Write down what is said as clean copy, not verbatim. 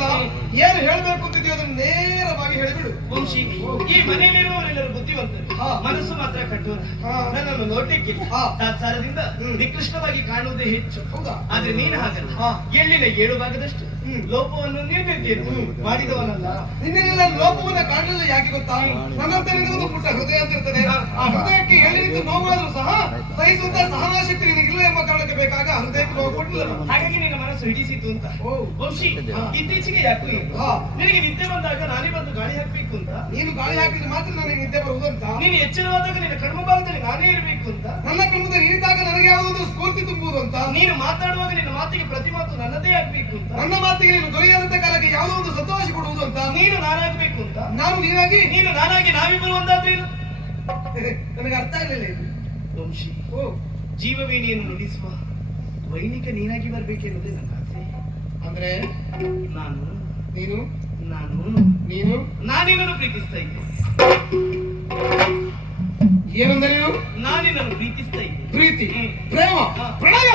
ಬಂದಿದೆಯಲ್ಲ, ಏನು ಹೇಳ್ಬೇಕು ಅಂತಿದ್ಯೋ ಅದನ್ನು ನೇರವಾಗಿ ಹೇಳಿಬಿಡು. ವಂಶಿ, ಈ ಮನೆಯಲ್ಲಿರುವವರೆಲ್ಲರೂ ಬುದ್ಧಿವಂತರು, ಮನಸ್ಸು ಮಾತ್ರ ಕಠೋರ. ನನ್ನನ್ನು ನೋಡ್ಲಿಕ್ಕೆ ತಾತ್ಸಾರದಿಂದ ನಿಕೃಷ್ಟವಾಗಿ ಕಾಣುವುದೇ ಹೆಚ್ಚು. ಹೌದಾ? ಆದ್ರೆ ನೀನು ಹಾಗಲ್ಲ. ಎಳ್ಳಿನ 7 ಭಾಗದಷ್ಟು ಲೋಪವನ್ನು ನಿರ್ಮಿತಿಯನ್ನು ಮಾಡಿದವನಲ್ಲ. ನಿನ್ನೆಲ್ಲ ಲೋಪವನ್ನ ಕಾಣಲಿಲ್ಲ. ಯಾಕೆ ಗೊತ್ತಾ? ನನ್ನಂತ ನಿನಗೊಂದು ಪುಟ್ಟ ಹೃದಯ ಅಂತ ಇರ್ತದೆ. ಆ ಹೃದಯಕ್ಕೆ ಎಲ್ಲಿದ್ದು ನೋವಾದ್ರೂ ಸಹ ಸಹಿಸುವಂತ ಸಹನಾಶಕ್ತಿ ನಿನಗಿಲ್ಲ ಎಂಬ ಕಾರಣಕ್ಕೆ ಬೇಕಾಗ ಹೃದಯಕ್ಕೆ ನೋವು ಕೊಟ್ಟಿಲ್ಲ. ಹಾಗಾಗಿ ನಿನ್ನ ಮನಸ್ಸು ಹಿಡಿಸಿತು ಅಂತ. ವಂಶಿ, ಇತ್ತೀಚೆಗೆ ಯಾಕೂ ನಿನಗೆ ನಿದ್ದೆ ಬಂದಾಗ ನಾನೇ ಬಂದು ಗಾಳಿ ಹಾಕ್ಬೇಕು ಅಂತ. ನೀನು ಗಾಳಿ ಹಾಕಿದ್ರೆ ಮಾತ್ರ ನನಗೆ ನಿದ್ದೆ ಬರುವುದಂತ. ನೀನು ಎಚ್ಚರವಾದಾಗ ನಿನ್ನ ಕರ್ಮ ಭಾಗದಲ್ಲಿ ನಾನೇ ಇರಬೇಕು ಅಂತ. ನನ್ನ ಕರ್ಮದಲ್ಲಿ ಇರಿದಾಗ ನನಗೆ ಯಾವುದೊಂದು ಸ್ಫೂರ್ತಿ ತುಂಬುವುದು ಅಂತ. ನೀನು ಮಾತಾಡುವಾಗ ನಿನ್ನ ಮಾತಿಗೆ ಪ್ರತಿ ಮಾತು ನನ್ನದೇ ಆಗ್ಬೇಕು ಅಂತ. ನನ್ನ ಮಾತಿಗೆ ನೀನು ದೊರೆಯದಂತ ಕಾಲಕ್ಕೆ ಯಾವುದೋ ಒಂದು ಸಂತೋಷ ಕೊಡುವುದು ಅಂತ. ನೀನು ನಾನಾಗಬೇಕು ಅಂತ. ನಾನು ನೀನಾಗಿ, ನೀನು ನಾನಾಗಿ ನಾವಿಬ್ಬರು ಒಂದಾದ್ರೇನು? ನನಗೆ ಅರ್ಥ ಆಗಲಿಲ್ಲ ಇದು. ವಂಶಿ, ಜೀವವೇಣಿಯನ್ನು ನುಡಿಸುವ ವೈಣಿಕ ನೀನಾಗಿ ಬರ್ಬೇಕೆನ್ನುವುದೇ ನನ್ನ ಆಸೆ. ಅಂದ್ರೆ ನಾನು ನೀನು ನಾನು ನೀನು ನಾನಿನ್ನನ್ನು ಪ್ರೀತಿಸ್ತಾ ಇದ್ದೆ. ಏನಂದ್ರೆ ನೀನು? ನಾನಿನ್ನನ್ನು ಪ್ರೀತಿಸ್ತಾ ಇದ್ದೆ. ಪ್ರೀತಿ, ಪ್ರೇಮ, ಪ್ರಣಯ,